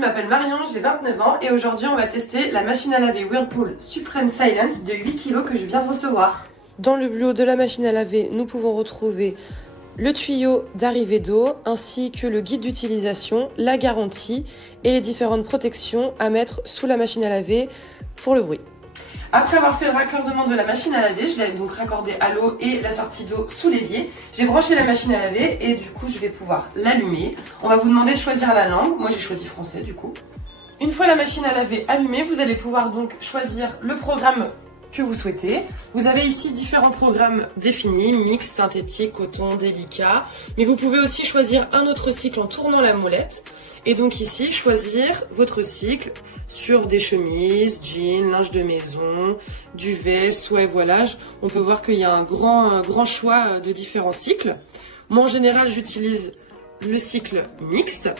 je m'appelle Marion, j'ai 29 ans et aujourd'hui on va tester la machine à laver Whirlpool Supreme Silence de 8 kg que je viens de recevoir. Dans le bulot de la machine à laver, nous pouvons retrouver le tuyau d'arrivée d'eau ainsi que le guide d'utilisation, la garantie et les différentes protections à mettre sous la machine à laver pour le bruit. Après avoir fait le raccordement de la machine à laver, je l'ai donc raccordé à l'eau et la sortie d'eau sous l'évier. J'ai branché la machine à laver et du coup je vais pouvoir l'allumer. On va vous demander de choisir la langue, moi j'ai choisi français du coup. Une fois la machine à laver allumée, vous allez pouvoir donc choisir le programme que vous souhaitez. Vous avez ici différents programmes définis, mixte, synthétique, coton, délicat. Mais vous pouvez aussi choisir un autre cycle en tournant la molette. Et donc ici, choisir votre cycle sur des chemises, jeans, linge de maison, duvet, soie et voilage. On peut voir qu'il y a un grand choix de différents cycles. Moi en général, j'utilise le cycle mixte.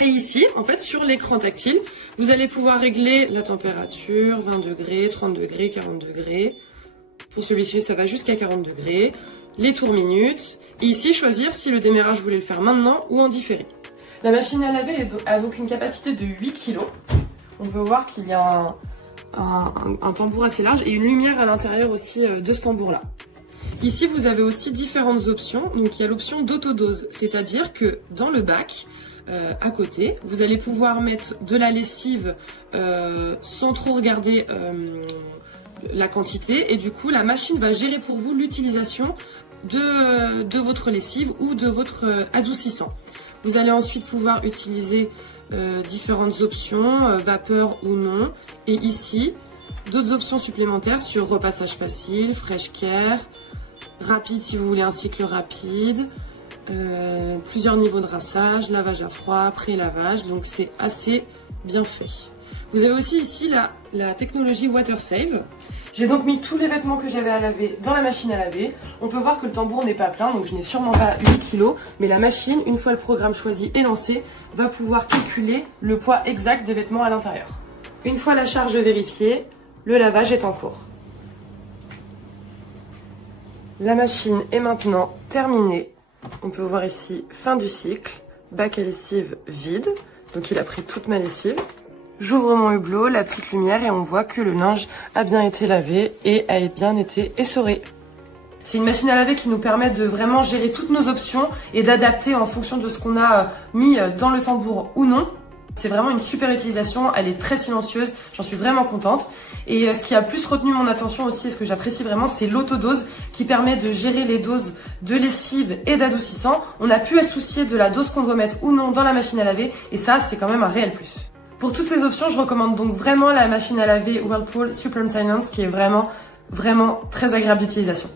Et ici, en fait, sur l'écran tactile, vous allez pouvoir régler la température, 20 degrés, 30 degrés, 40 degrés. Pour celui-ci, ça va jusqu'à 40 degrés. Les tours minutes. Et ici, choisir si le démarrage, vous voulez le faire maintenant ou en différé. La machine à laver a donc une capacité de 8 kg. On peut voir qu'il y a un tambour assez large et une lumière à l'intérieur aussi de ce tambour-là. Ici, vous avez aussi différentes options. Donc, il y a l'option d'autodose, c'est-à-dire que dans le bac, à côté, vous allez pouvoir mettre de la lessive sans trop regarder la quantité et du coup la machine va gérer pour vous l'utilisation de votre lessive ou de votre adoucissant. Vous allez ensuite pouvoir utiliser différentes options, vapeur ou non, et ici d'autres options supplémentaires sur repassage facile, fresh care, rapide si vous voulez un cycle rapide. Plusieurs niveaux de rinçage, lavage à froid, pré-lavage, donc c'est assez bien fait. Vous avez aussi ici la technologie Water Save. J'ai donc mis tous les vêtements que j'avais à laver dans la machine à laver. On peut voir que le tambour n'est pas plein, donc je n'ai sûrement pas 8 kg, mais la machine, une fois le programme choisi et lancé, va pouvoir calculer le poids exact des vêtements à l'intérieur. Une fois la charge vérifiée, le lavage est en cours. La machine est maintenant terminée. On peut voir ici fin du cycle, bac à lessive vide, donc il a pris toute ma lessive. J'ouvre mon hublot, la petite lumière et on voit que le linge a bien été lavé et a bien été essoré. C'est une machine à laver qui nous permet de vraiment gérer toutes nos options et d'adapter en fonction de ce qu'on a mis dans le tambour ou non. C'est vraiment une super utilisation, elle est très silencieuse, j'en suis vraiment contente. Et ce qui a plus retenu mon attention aussi, et ce que j'apprécie vraiment, c'est l'autodose qui permet de gérer les doses de lessive et d'adoucissant. On n'a plus à se soucier de la dose qu'on doit mettre ou non dans la machine à laver et ça, c'est quand même un réel plus. Pour toutes ces options, je recommande donc vraiment la machine à laver Whirlpool Supreme Silence qui est vraiment très agréable d'utilisation.